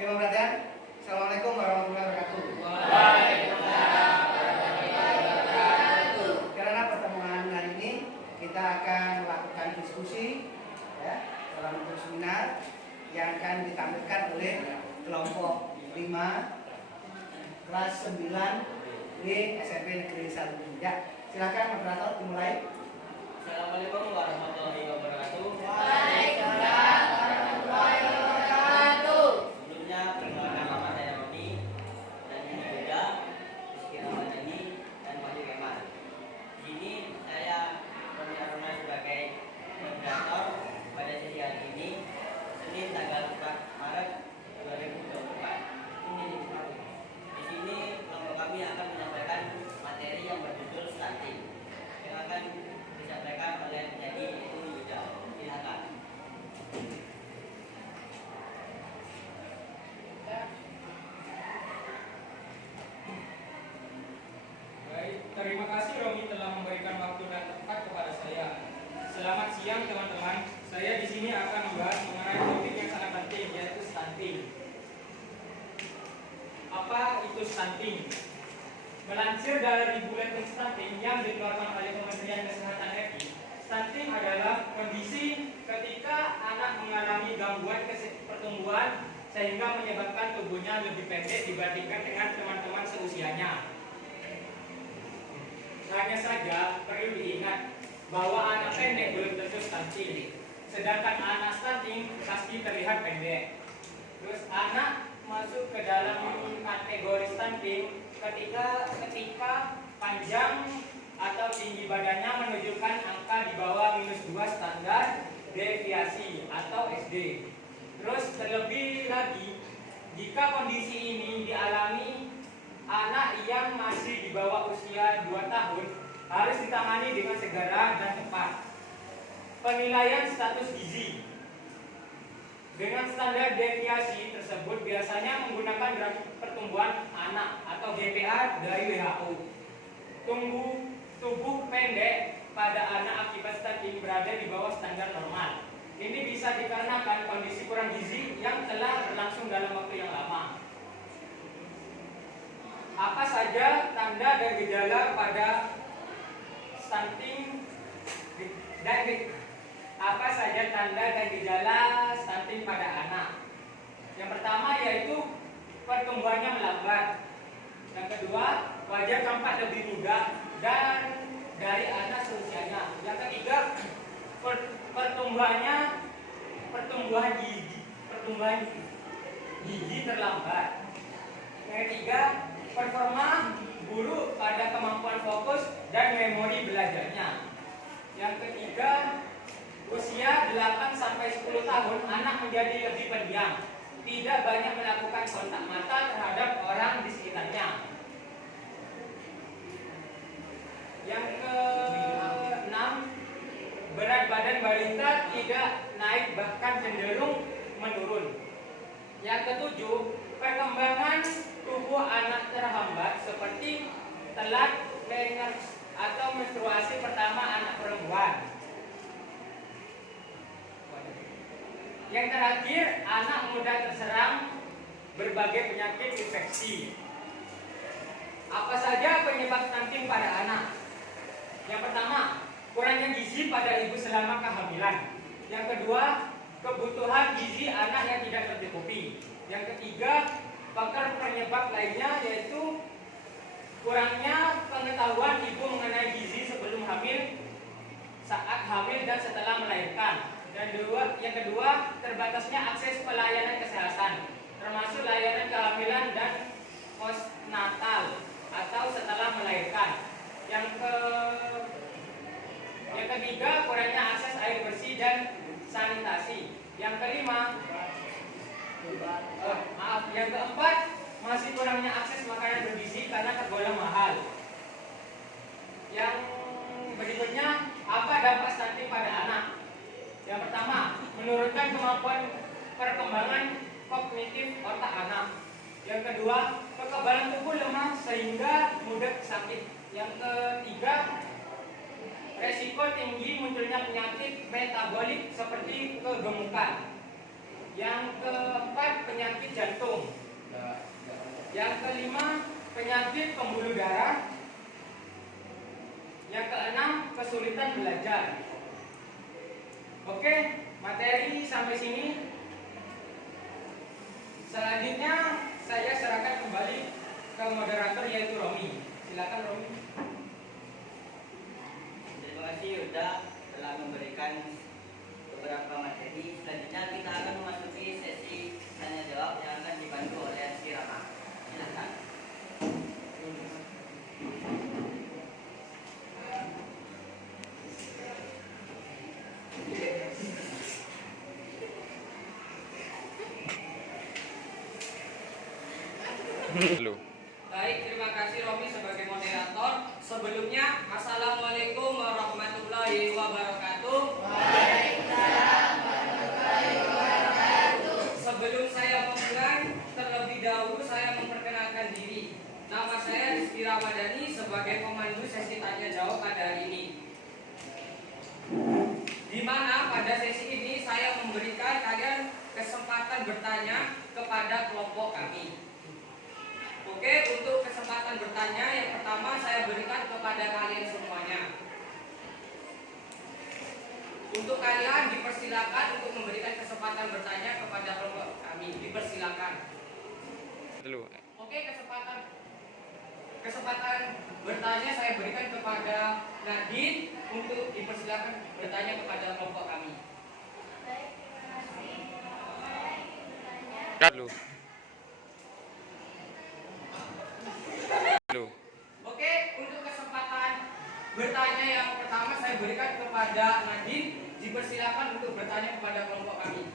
Oke, Pak Perhatian. Assalamualaikum warahmatullahi wabarakatuh. Waalaikumsalam warahmatullahi wabarakatuh. Karena pertemuan hari ini kita akan melakukan diskusi ya, dalam bentuk seminar yang akan ditampilkan oleh kelompok 5 kelas 9 di SMP Negeri 1. Ya, silakan moderator dimulai. Assalamualaikum warahmatullahi wabarakatuh. Waalaikumsalam warahmatullahi wabarakatuh. Sebelumnya perkenalkan nama saya Roni dan ini Yuda, Rizky Ramadhani dan Wahyu Kemal. Di sini saya Roni Aruna sebagai moderator pada sesi hari ini, Senin tanggal 4 Maret 2024. Di sini kelompok kami akan menyampaikan materi yang berjudul stunting yang akan disampaikan oleh penyanyi itu Yuda. Silakan. Baik, terima kasih Romi telah memberikan waktu dan tempat kepada saya. Selamat siang teman-teman. Saya di sini akan membahas mengenai topik yang sangat penting, yaitu stunting. Apa itu stunting? Melansir dari Buletin Stunting yang dikeluarkan oleh Kementerian Kesehatan RI, stunting adalah kondisi ketika anak mengalami gangguan pertumbuhan sehingga menyebabkan tubuhnya lebih pendek dibandingkan dengan teman-teman seusianya. Hanya saja perlu diingat bahwa anak pendek belum tentu stunting, sedangkan anak stunting pasti terlihat pendek. Terus anak masuk ke dalam kategori stunting ketika panjang atau tinggi badannya menunjukkan angka di bawah -2 standar deviasi atau SD. Terus terlebih lagi, jika kondisi ini dialami anak yang masih di bawah usia 2 tahun, harus ditangani dengan segera dan tepat. Penilaian status gizi dengan standar deviasi tersebut biasanya menggunakan grafik pertumbuhan anak atau GPA dari WHO. Tubuh pendek pada anak akibat stunting berada di bawah standar normal. Ini bisa dikarenakan kondisi kurang gizi yang telah berlangsung dalam waktu yang lama. Apa saja tanda dan gejala pada stunting apa saja tanda dan gejala stunting pada anak? Yang pertama yaitu pertumbuhannya melambat. Yang kedua, wajah tampak lebih muda dan dari anak seusianya. Yang ketiga, pertumbuhan gigi terlambat. Yang ketiga, performa buruk pada kemampuan fokus dan memori belajarnya. Yang ketiga, usia 8-10 tahun anak menjadi lebih pendiam, tidak banyak melakukan kontak mata terhadap orang di sekitarnya. Yang keenam, berat badan balita tidak naik bahkan cenderung menurun. Yang ketujuh, perkembangan tubuh anak terhambat seperti telat atau menstruasi pertama anak perempuan. Yang terakhir, anak mudah terserang berbagai penyakit infeksi. Apa saja penyebab stunting pada anak? Yang pertama, kurangnya gizi pada ibu selama kehamilan. Yang kedua, kebutuhan gizi anak yang tidak tercukupi. Yang ketiga, faktor penyebab lainnya yaitu kurangnya pengetahuan ibu mengenai gizi sebelum hamil, saat hamil dan setelah melahirkan. Dan yang kedua, terbatasnya akses pelayanan kesehatan, termasuk layanan kehamilan dan postnatal atau setelah melahirkan. Yang ketiga, kurangnya akses air bersih dan sanitasi. Yang kelima, yang keempat, masih kurangnya akses makanan bergizi karena tergolong mahal. Yang berikutnya, apa dampak stunting pada anak? Yang pertama, menurunkan kemampuan perkembangan kognitif otak anak. Yang kedua, kekebalan tubuh lemah sehingga mudah sakit. Yang ketiga, resiko tinggi munculnya penyakit metabolik seperti kegemukan. Yang keempat, penyakit jantung. Yang kelima, penyakit pembuluh darah. Yang keenam, kesulitan belajar. Oke, materi sampai sini. Selanjutnya saya serahkan kembali ke moderator yaitu Romi. Silakan Romi. Terima kasih Yuda telah memberikan beberapa materi. Selanjutnya kita akan memasuki sesi tanya jawab yang akan dibantu oleh Si Rama. Silakan. Halo. Baik, terima kasih Romi sebagai moderator. Sebelumnya, Assalamualaikum warahmatullahi wabarakatuh. Sebelum saya memulai, terlebih dahulu saya memperkenalkan diri. Nama saya Rizky Ramadhani sebagai pemandu sesi tanya jawab pada hari ini. Di mana pada sesi ini saya memberikan kalian kesempatan bertanya kepada kelompok kami. Oke, untuk kesempatan bertanya yang pertama saya berikan kepada kalian semuanya. Untuk kalian dipersilakan untuk memberikan kesempatan bertanya kepada kelompok kami. Dipersilakan. Dulu. Oke, kesempatan bertanya saya berikan kepada Nadine untuk dipersilakan bertanya kepada kelompok kami. Baik, terima kasih. Saya ingin bertanya. Dulu. Oke, untuk kesempatan bertanya yang pertama saya berikan kepada Nadine. Dipersilakan untuk bertanya kepada kelompok kami.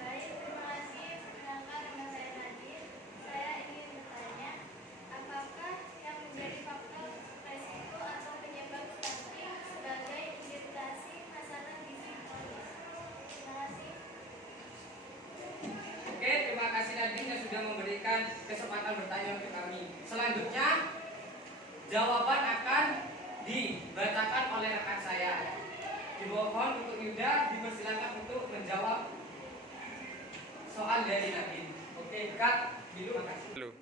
Baik, terima kasih. Perkenalkan, nama saya Nadir. Saya ingin bertanya, apakah yang menjadi faktor resiko atau penyebab stunting sebagai iritasi masalah gizi kronis? Terima kasih. Oke, terima kasih Nadine yang sudah memberikan kesempatan bertanya untuk kami. Selanjutnya, jawaban akan dibacakan oleh rekan saya. Dimohon untuk Yuda dipersilakan untuk menjawab soal dari Nadine. Oke, Kak, terima kasih. Dulu.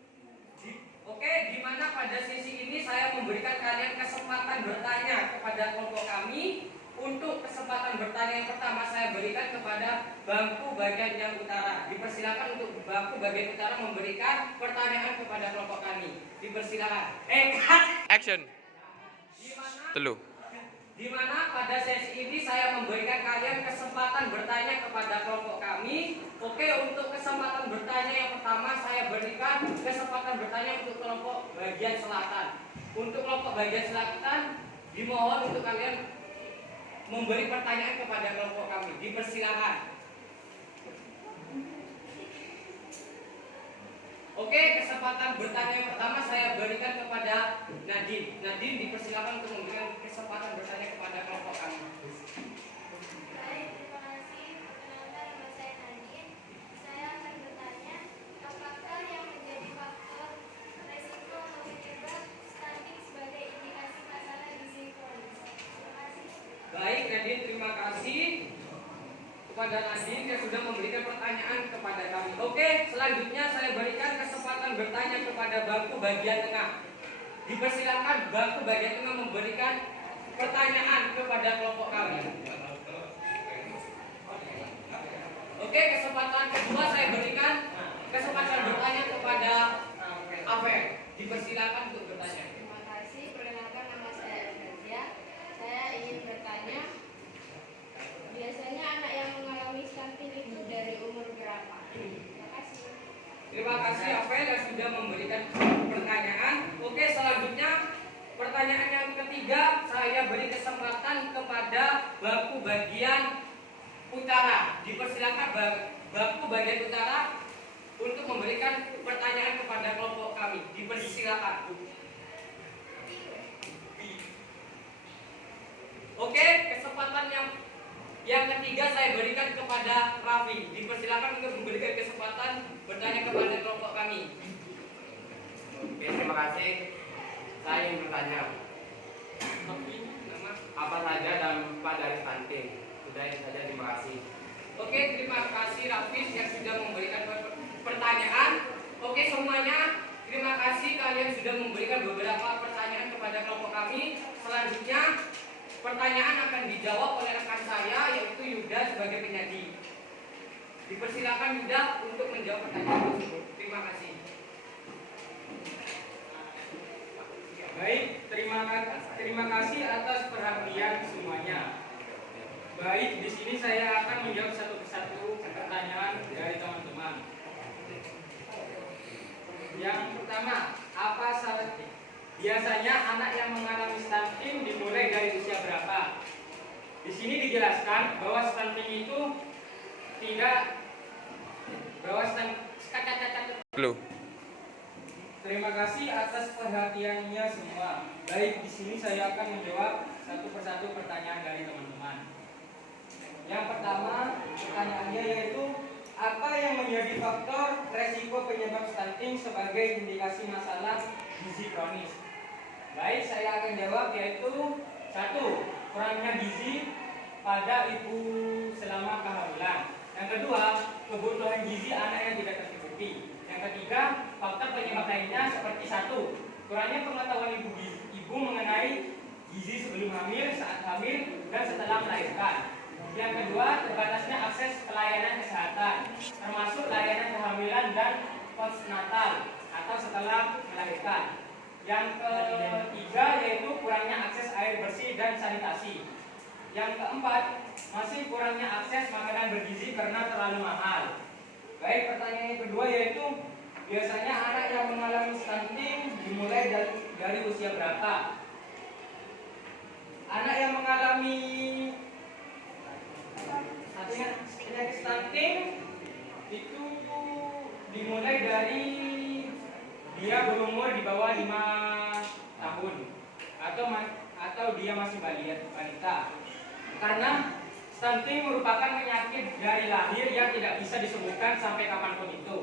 Oke, di mana pada sesi ini saya memberikan kalian kesempatan bertanya kepada kelompok kami. Untuk kesempatan bertanya yang pertama saya berikan kepada bangku bagian yang utara. Dipersilakan untuk bangku bagian utara memberikan pertanyaan kepada kelompok kami. Dipersilakan. Action. Dulu. Di mana pada sesi ini saya memberikan kalian kesempatan bertanya kepada kelompok kami. Oke, untuk kesempatan bertanya yang pertama saya berikan kesempatan bertanya untuk kelompok bagian selatan. Untuk kelompok bagian selatan dimohon untuk kalian memberi pertanyaan kepada kelompok kami. Dipersilakan. Oke, kesempatan bertanya yang pertama saya berikan kepada Nadine. Nadine dipersilakan untuk memberikan kesempatan bertanya kepada kelompok kami. Baik, terima kasih. Perkenalkan, nama saya Nadine. Saya akan bertanya, apakah yang menjadi faktor resiko atau penyebab stunting sebagai indikasi masalah gizi kronis? Terima kasih. Baik, Nadine, terima kasih kepada Nadine yang sudah memberikan pertanyaan kepada kami. Oke, selanjutnya saya berikan kesempatan bertanya kepada bangku bagian tengah. Dipersilakan bangku bagian tengah memberikan pertanyaan kepada kelompok kami. Oke, kesempatan kedua saya berikan kesempatan bertanya kepada Afer. Dipersilakan untuk bertanya. Terima kasih. Perkenalkan, nama saya Elvia. Saya ingin bertanya, biasanya anak yang mengalami stunting itu dari umur berapa? Terima kasih. Terima kasih Afer yang sudah memberikan pertanyaan. Oke, selanjutnya pertanyaan yang ketiga saya beri kesempatan kepada bangku bagian utara. Dipersilakan bangku bagian utara untuk memberikan pertanyaan kepada kelompok kami. Dipersilakan. Oke, kesempatan yang ketiga saya berikan kepada Raffi. Dipersilakan untuk memberikan kesempatan bertanya kepada kelompok kami. Oke, terima kasih. Saya ingin bertanya, Raffi, nama. apa saja dampak dari stunting? Sudah itu saja, terima kasih. Oke, terima kasih Raffi yang sudah memberikan pertanyaan. Oke, Oke semuanya, terima kasih kalian sudah memberikan beberapa pertanyaan kepada kelompok kami. Selanjutnya pertanyaan akan dijawab oleh rekan saya yaitu Yuda sebagai penyaji. Dipersilakan Yuda untuk menjawab pertanyaan tersebut. Terima kasih. Baik, terima kasih atas perhatian semuanya. Baik, di sini saya akan menjawab satu persatu pertanyaan dari teman-teman. Yang pertama, apa syarat biasanya anak yang mengalami stunting dimulai dari usia berapa? Di sini dijelaskan bahwa stunting itu tidak Telu. Terima kasih atas perhatiannya semua. Baik, di sini saya akan menjawab satu persatu pertanyaan dari teman-teman. Yang pertama, pertanyaannya yaitu apa yang menjadi faktor resiko penyebab stunting sebagai indikasi masalah gizi kronis? Baik, saya akan jawab yaitu 1. Kurangnya gizi pada ibu selama kehamilan. Yang kedua, kebutuhan gizi anak yang tidak tercukupi. Yang ketiga, faktor penyebab lainnya seperti 1. Kurangnya pengetahuan ibu mengenai gizi sebelum hamil, saat hamil, dan setelah melahirkan. Yang kedua, terbatasnya akses pelayanan kesehatan, termasuk layanan kehamilan dan postnatal atau setelah melahirkan. Yang ketiga yaitu kurangnya akses air bersih dan sanitasi. Yang keempat, masih kurangnya akses makanan bergizi karena terlalu mahal. Baik, pertanyaan yang kedua yaitu biasanya anak yang mengalami stunting dimulai dari usia berapa? Anak yang mengalami penyakit stunting itu dimulai dari dia berumur di bawah 5 tahun atau dia masih balita. Karena stunting merupakan penyakit dari lahir yang tidak bisa disembuhkan sampai kapanpun itu.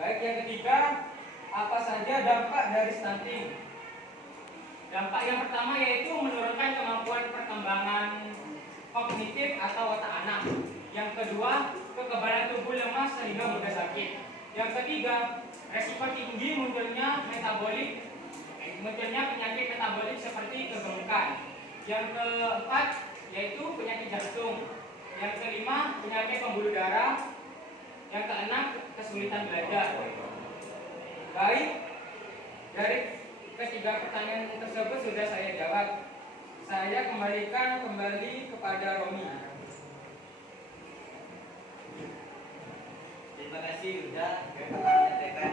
Baik, yang ketiga, apa saja dampak dari stunting? Dampak yang pertama yaitu menurunkan kemampuan perkembangan kognitif atau otak anak. Yang kedua, kekebalan tubuh lemah sehingga mudah sakit. Yang ketiga, resiko tinggi munculnya penyakit metabolik seperti kegemukan. Yang keempat yaitu penyakit jantung. Yang kelima, penyakit pembuluh darah. Yang keenam, kesulitan belajar. Baik, dari ketiga pertanyaan tersebut sudah saya jawab. Saya kembalikan kepada Romi. Terima kasih Yuda menyampaikan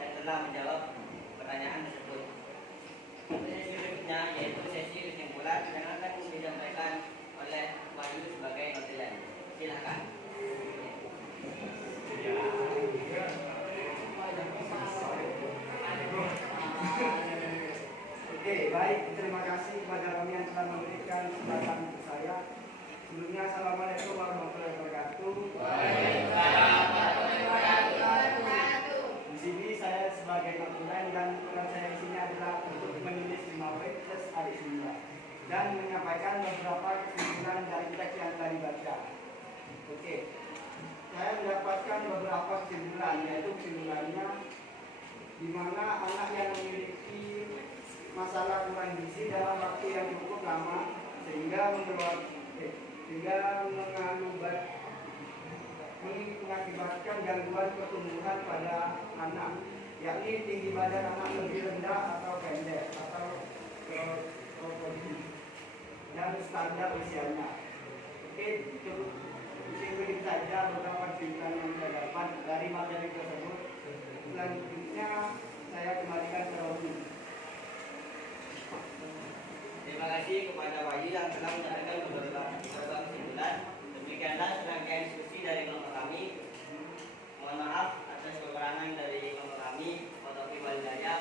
dan telah menjawab pertanyaan tersebut. Sesi berikutnya yaitu sesi kesimpulan yang akan disampaikan oleh Wahyu sebagai notulen. Silakan. Oke, baik. Terima kasih kepada kami yang telah memberikan kesempatan untuk saya. Sebelumnya, Assalamualaikum warahmatullahi wabarakatuh. Waalaikumsalam warahmatullahi wabarakatuh. Di sini saya sebagai notulen dan peran saya di sini adalah untuk menulis 5 bait plus adik semua dan menyampaikan beberapa kesimpulan dari teks yang telah dibaca. Oke, saya mendapatkan beberapa kesimpulan, yaitu kesimpulannya di mana anak yang memiliki masalah kurang gizi dalam waktu yang cukup lama sehingga mengakibatkan gangguan pertumbuhan pada anak, yakni tinggi badan anak lebih rendah atau pendek atau dan standar usianya. Oke, cukup singgung saja beberapa kesimpulan yang saya dapat dari materi tersebut. Selanjutnya saya kembalikan ke Romi. Terima kasih kepada Wahyu yang telah menyampaikan beberapa kesimpulan. Demikianlah serangkaian diskusi dari kelompok kami. Mohon maaf atas kekurangan dari kelompok kami. Wabillahi taufiq wal hidayah.